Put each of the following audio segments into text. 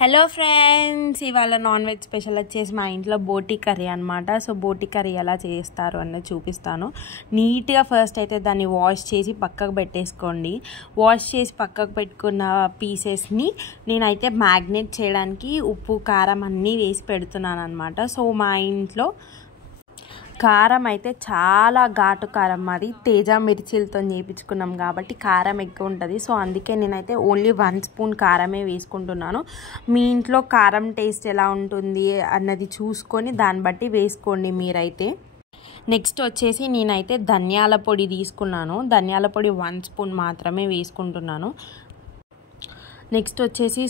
Hello friends, ఇవాళ non veg special వచ్చేసి మా ఇంట్లో బోటి కర్రీ అనమాట. సో బోటి కర్రీ ఎలా చేస్తారు అన్నది చూపిస్తాను. నీట్గా ఫస్ట్ అయితే దాన్ని వాష్ చేసి పక్కకు పెట్టేసుకోండి. వాష్ చేసి పక్కకు పెట్టుకున్న పీసెస్ని నేనైతే మ్యాగ్నేట్ చేయడానికి ఉప్పు కారం అన్నీ వేసి పెడుతున్నాను అనమాట. సో మా ఇంట్లో కారం అయితే చాలా ఘాటు కారం, అది తేజ మిర్చిలతో చేయించుకున్నాం కాబట్టి కారం ఎక్కువ ఉంటుంది. సో అందుకే నేనైతే ఓన్లీ 1 స్పూన్ కారమే వేసుకుంటున్నాను. మీ ఇంట్లో కారం టేస్ట్ ఎలా ఉంటుంది అన్నది చూసుకొని దాన్ని బట్టి వేసుకోండి మీరైతే. నెక్స్ట్ వచ్చేసి నేనైతే ధనియాల పొడి తీసుకున్నాను. ధనియాల పొడి 1 స్పూన్ మాత్రమే వేసుకుంటున్నాను. నెక్స్ట్ వచ్చేసి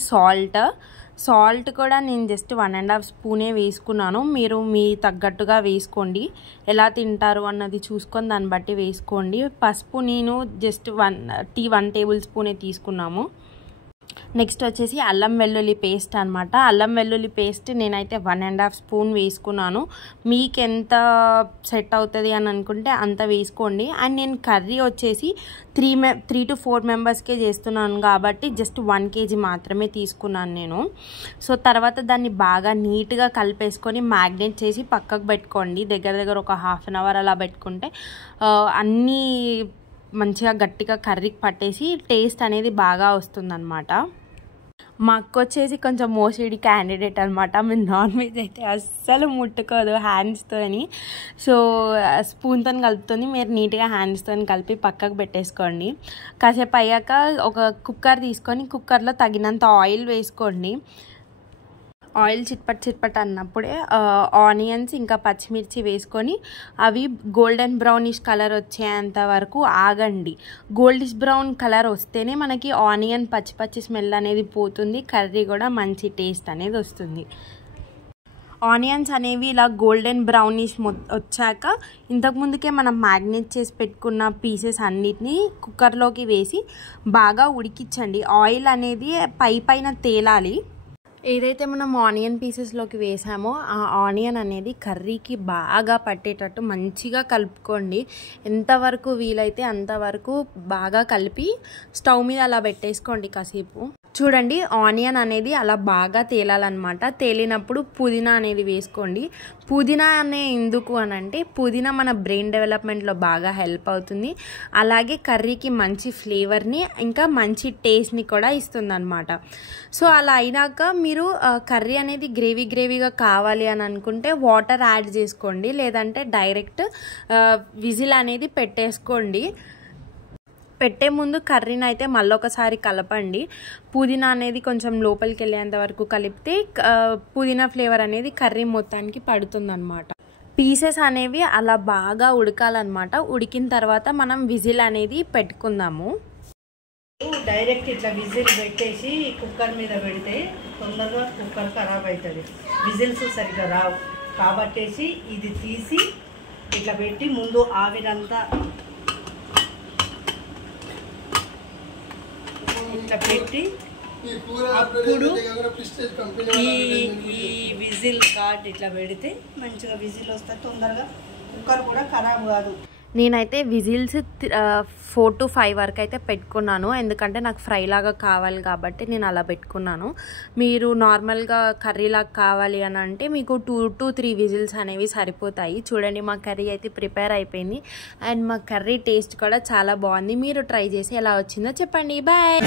సాల్ట్ కూడా నేను జస్ట్ 1.5 స్పూనే వేసుకున్నాను. మీరు మీ తగ్గట్టుగా వేసుకోండి, ఎలా తింటారు అన్నది చూసుకొని దాన్ని బట్టి వేసుకోండి. పసుపు నేను జస్ట్ 1 టేబుల్ స్పూనే తీసుకున్నాము. నెక్స్ట్ వచ్చేసి అల్లం వెల్లుల్లి పేస్ట్ అనమాట. అల్లం వెల్లుల్లి పేస్ట్ నేనైతే 1.5 స్పూన్ వేసుకున్నాను. మీకు ఎంత సెట్ అవుతుంది అని అనుకుంటే అంత వేసుకోండి. అండ్ నేను కర్రీ వచ్చేసి 3 to 4 మెంబర్స్కే చేస్తున్నాను కాబట్టి జస్ట్ 1 kg మాత్రమే తీసుకున్నాను నేను. సో తర్వాత దాన్ని బాగా నీట్గా కలిపేసుకొని మ్యాగ్నేట్ చేసి పక్కకు పెట్టుకోండి. దగ్గర ఒక 1/2 hour అలా పెట్టుకుంటే అన్నీ మంచిగా గట్టిగా కర్రీకి పట్టేసి టేస్ట్ అనేది బాగా వస్తుందన్నమాట. మా అక్క వచ్చేసి కొంచెం మోసిడి క్యాండిడేట్ అనమాట. మీరు నాన్ వెజ్ అయితే అస్సలు ముట్టుకోదు హ్యాండ్స్తోని. సో స్పూన్తో కలుపుతుంది, మీరు నీట్గా హ్యాండ్స్తో కలిపి పక్కకు పెట్టేసుకోండి. కాసేపు అయ్యాక ఒక కుక్కర్ తీసుకొని కుక్కర్లో తగినంత ఆయిల్ వేసుకోండి. ఆయిల్ చిట్పట్ అన్నప్పుడే ఆనియన్స్ ఇంకా పచ్చిమిర్చి వేసుకొని అవి గోల్డెన్ బ్రౌనిష్ కలర్ వచ్చేంత వరకు ఆగండి. గోల్డిష్ బ్రౌన్ కలర్ వస్తేనే మనకి ఆనియన్ పచ్చి స్మెల్ అనేది పోతుంది, కర్రీ కూడా మంచి టేస్ట్ అనేది వస్తుంది. ఆనియన్స్ అనేవి ఇలా గోల్డెన్ బ్రౌనిష్ వచ్చాక ఇంతకుముందుకే మనం మ్యాగ్నేట్ చేసి పెట్టుకున్న పీసెస్ అన్నిటినీ కుక్కర్లోకి వేసి బాగా ఉడికించండి. ఆయిల్ అనేది పైన తేలాలి. ఏదైతే మనం ఆనియన్ పీసెస్లోకి వేసామో ఆ ఆనియన్ అనేది కర్రీకి బాగా పట్టేటట్టు మంచిగా కలుపుకోండి. ఎంతవరకు వీలైతే అంతవరకు బాగా కలిపి స్టవ్ మీద అలా పెట్టేసుకోండి కాసేపు. చూడండి, ఆనియన్ అనేది అలా బాగా తేలాలన్నమాట. తేలినప్పుడు పుదీనా అనేది వేసుకోండి. పుదీనా ఎందుకు అనంటే పుదీనా మన బ్రెయిన్ డెవలప్మెంట్లో బాగా హెల్ప్ అవుతుంది. అలాగే కర్రీకి మంచి ఫ్లేవర్ని ఇంకా మంచి టేస్ట్ని కూడా ఇస్తుంది అనమాట. సో అలా అయినాక మీరు కర్రీ అనేది గ్రేవీగా కావాలి అని అనుకుంటే వాటర్ యాడ్ చేసుకోండి, లేదంటే డైరెక్ట్ విజిల్ అనేది పెట్టేసుకోండి. పెట్టే ముందు కర్రీని అయితే మళ్ళొకసారి కలపండి. పుదీనా అనేది కొంచెం లోపలికి వెళ్ళేంత వరకు కలిపితే పుదీనా ఫ్లేవర్ అనేది కర్రీ మొత్తానికి పడుతుందన్నమాట. పీసెస్ అనేవి అలా బాగా ఉడకాలన్నమాట. ఉడికిన తర్వాత మనం విజిల్ అనేది పెట్టుకుందాము. డైరెక్ట్ ఇట్లా విజిల్ పెట్టేసి కుక్కర్ మీద పెడితే తొందరగా కుక్కర్ ఖరాబ్ అవుతుంది, విజిల్స్ సరిగ్గా రావు. కాబట్టేసి ఇది తీసి ఇట్లా పెట్టి ముందు ఆవిరంతా ఇట్లా పెట్టి అప్పుడు ఈ విజిల్ కార్డ్ ఇట్లా పెడితే మంచిగా విజిల్ వస్తే తొందరగా కుక్కర్ కూడా ఖరాబ్ కాదు. నేనైతే విజిల్స్ 4 to 5 వరకు అయితే పెట్టుకున్నాను, ఎందుకంటే నాకు ఫ్రై లాగా కావాలి కాబట్టి నేను అలా పెట్టుకున్నాను. మీరు నార్మల్గా కర్రీలాగా కావాలి అని అంటే మీకు 2 to 3 విజిల్స్ అనేవి సరిపోతాయి. చూడండి, మా కర్రీ అయితే ప్రిపేర్ అయిపోయింది. అండ్ మా కర్రీ టేస్ట్ కూడా చాలా బాగుంది. మీరు ట్రై చేసి ఎలా వచ్చిందో చెప్పండి. బాయ్.